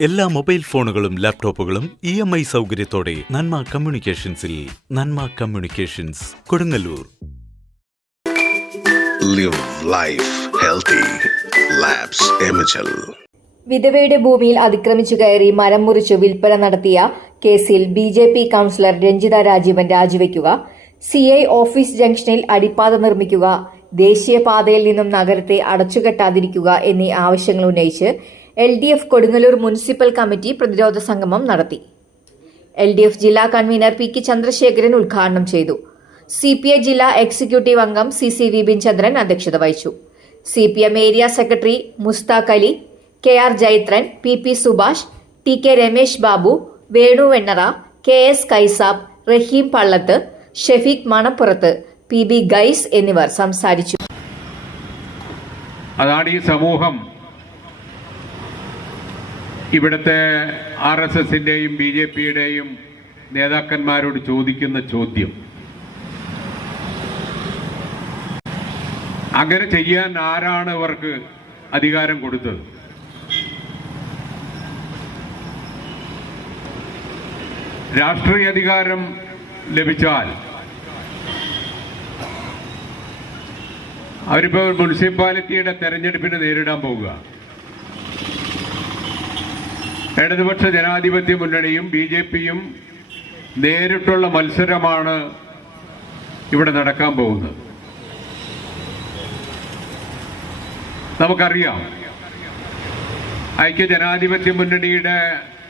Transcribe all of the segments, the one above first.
എല്ലാ മൊബൈൽ ഫോണുകളും ലാപ്ടോപ്പുകളും ഇ എം ഐ സൗകര്യത്തോടെ നന്മ കമ്മ്യൂണിക്കേഷൻസിൽ Nanma communications Kodungallur live life healthy. വിധവയുടെ ഭൂമിയിൽ അതിക്രമിച്ചു കയറി മരം മുറിച്ച് വിൽപ്പന നടത്തിയ കേസിൽ B J P councillor Ranjitha Rajeevan രാജിവെക്കുക C I office ജംഗ്ഷനിൽ അടിപ്പാത നിർമ്മിക്കുക ദേശീയപാതയിൽ നിന്നും നഗരത്തെ അടച്ചുകെട്ടാതിരിക്കുക എന്നീ ആവശ്യങ്ങൾ ഉന്നയിച്ച് L D F Kodungallur municipal committee പ്രതിരോധ സംഗമം നടത്തി. എൽ ഡി എഫ് ജില്ലാ കൺവീനർ പി കെ ചന്ദ്രശേഖരൻ ഉദ്ഘാടനം ചെയ്തു. സി പി ഐ ജില്ലാ എക്സിക്യൂട്ടീവ് അംഗം സി സി വിപിൻ ചന്ദ്രൻ അധ്യക്ഷത വഹിച്ചു. C P M area secretary Mustaq Ali K R Jaithran P P Subhash T K Ramesh Babu Venu Vennara K S Kaisab Rahim Pallath Shefeeq Manappurath P B guys എന്നിവർ സംസാരിച്ചു. അതാണ് ഈ സമൂഹം ഇവിടുത്തെ R S എസിന്റെയും B J പിയുടെയും നേതാക്കന്മാരോട് ചോദിക്കുന്ന ചോദ്യം. അങ്ങനെ ചെയ്യാൻ ആരാണ് ഇവർക്ക് അധികാരം കൊടുത്തത്? രാഷ്ട്രീയ അധികാരം ലഭിച്ചാൽ അവരിപ്പോൾ മുനിസിപ്പാലിറ്റിയുടെ തെരഞ്ഞെടുപ്പിനെ നേരിടാൻ പോവുക. ഇടതുപക്ഷ ജനാധിപത്യ മുന്നണിയും ബി ജെ പിയും നേരിട്ടുള്ള മത്സരമാണ് ഇവിടെ നടക്കാൻ പോകുന്നത്. നമുക്കറിയാം ഐക്യ ജനാധിപത്യ മുന്നണിയുടെ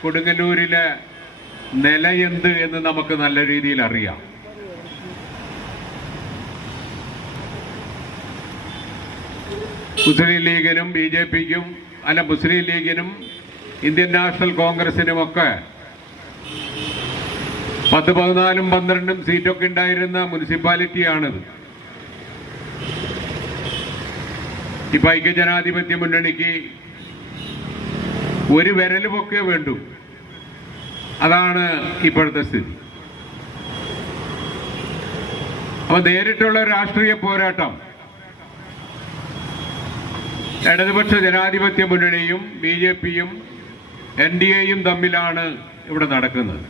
കൊടുങ്ങല്ലൂരിലെ നിലയെന്ത് എന്ന് നമുക്ക് നല്ല രീതിയിൽ അറിയാം. മുസ്ലിം ലീഗിനും ബി ജെ പിക്കും അല്ല മുസ്ലിം ലീഗിനും ഇന്ത്യൻ നാഷണൽ കോൺഗ്രസിനുമൊക്കെ പത്ത് പതിനാലും പന്ത്രണ്ടും സീറ്റൊക്കെ ഉണ്ടായിരുന്ന മുനിസിപ്പാലിറ്റിയാണിത്. ഇപ്പൊ ഐക്യജനാധിപത്യ മുന്നണിക്ക് ഒരു വിരലുമൊക്കെ വേണ്ടു. അതാണ് ഇപ്പോഴത്തെ സ്ഥിതി. അപ്പൊ നേരിട്ടുള്ള രാഷ്ട്രീയ പോരാട്ടം ഇടതുപക്ഷ ജനാധിപത്യ മുന്നണിയും ബി ജെ പിയും എൻ ഡി എയും തമ്മിലാണ് ഇവിടെ നടക്കുന്നത്.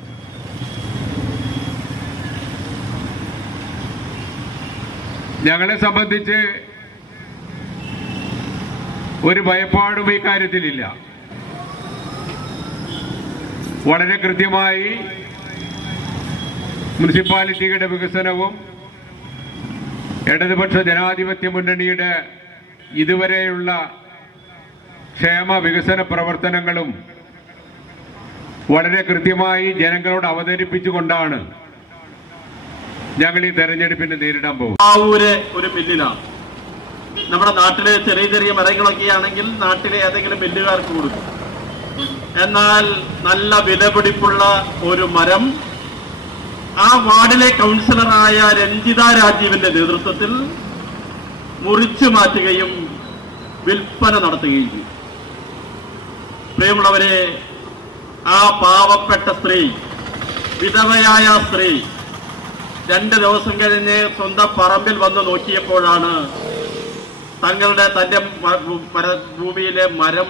ഞങ്ങളെ സംബന്ധിച്ച് ഒരു ഭയപ്പാടും ഈ കാര്യത്തിലില്ല. വളരെ കൃത്യമായി മുനിസിപ്പാലിറ്റിയുടെ വികസനവും ഇടതുപക്ഷ ജനാധിപത്യ മുന്നണിയുടെ ഇതുവരെയുള്ള ക്ഷേമ വികസന പ്രവർത്തനങ്ങളും വളരെ കൃത്യമായി ജനങ്ങളോട് അവതരിപ്പിച്ചുകൊണ്ടാണ് ഞങ്ങൾ ഈ തെരഞ്ഞെടുപ്പിനെ നേരിടാൻ പോകുന്നത്. ഒരു മില്ലിലാണ് നമ്മുടെ നാട്ടിലെ ചെറിയ ചെറിയ മരങ്ങളൊക്കെ ആണെങ്കിൽ നാട്ടിലെ ഏതെങ്കിലും മില്ലുകാർക്ക് കൊടുക്കും. എന്നാൽ നല്ല വിലപിടിപ്പുള്ള ഒരു മരം ആ വാർഡിലെ കൗൺസിലറായ രഞ്ജിത രാജീവിന്റെ നേതൃത്വത്തിൽ മുറിച്ചു മാറ്റുകയും വിൽപ്പന നടത്തുകയും ചെയ്തു. പ്രിയമുള്ളവരെ ആ പാവപ്പെട്ട സ്ത്രീ വിധവയായ സ്ത്രീ രണ്ട് ദിവസം കഴിഞ്ഞ് സ്വന്തം പറമ്പിൽ വന്ന് നോക്കിയപ്പോഴാണ് തങ്ങളുടെ തന്റെ ഭൂമിയിലെ മരം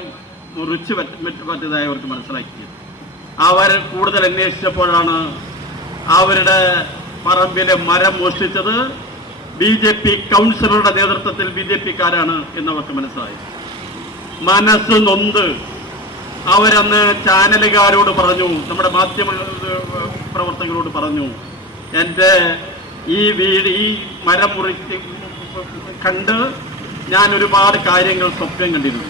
മുറിച്ചു പറ്റ- പറ്റിയതായി അവർക്ക് മനസ്സിലാക്കിയത്. അവർ കൂടുതൽ അന്വേഷിച്ചപ്പോഴാണ് അവരുടെ പറമ്പിലെ മരം മോഷ്ടിച്ചത് ബി ജെ പി കൗൺസിലറുടെ നേതൃത്വത്തിൽ ബി ജെ പിക്കാരാണ് എന്നവർക്ക് മനസ്സിലായി. മനസ്സ് നൊന്ത്. അവരന്ന് ചാനലുകാരോട് പറഞ്ഞു നമ്മുടെ മാധ്യമ പ്രവർത്തകരോട് പറഞ്ഞു എന്റെ ഈ വീട് ഈ മരം കണ്ട് ഞാൻ ഒരുപാട് കാര്യങ്ങൾ സ്വപ്നം കണ്ടിരുന്നു.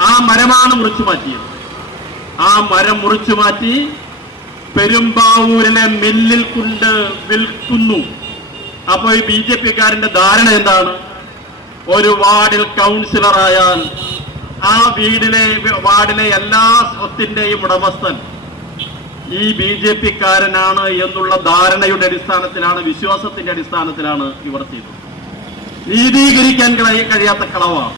ആ മരമാണ് മുറിച്ചു മാറ്റിയത്. ആ മരം മുറിച്ചു മാറ്റി പെരുമ്പാവൂരിനെ മില്ലിൽ കൊണ്ട് വിൽക്കുന്നു. അപ്പോൾ ഈ ബി ജെ പിക്കാരന്റെ ധാരണ എന്താണ്? ഒരു വാർഡിൽ കൗൺസിലർ ആയാൽ ആ വീടിലെ വാർഡിലെ എല്ലാ സ്വത്തിന്റെയും ഉടമസ്ഥൻ ഈ ബി ജെ പിക്കാരനാണ് എന്നുള്ള ധാരണയുടെ അടിസ്ഥാനത്തിലാണ് വിശ്വാസത്തിന്റെ അടിസ്ഥാനത്തിലാണ് ഇവർ ചെയ്തത്. നീതീകരിക്കാൻ കഴിയാത്ത കളവാണ്.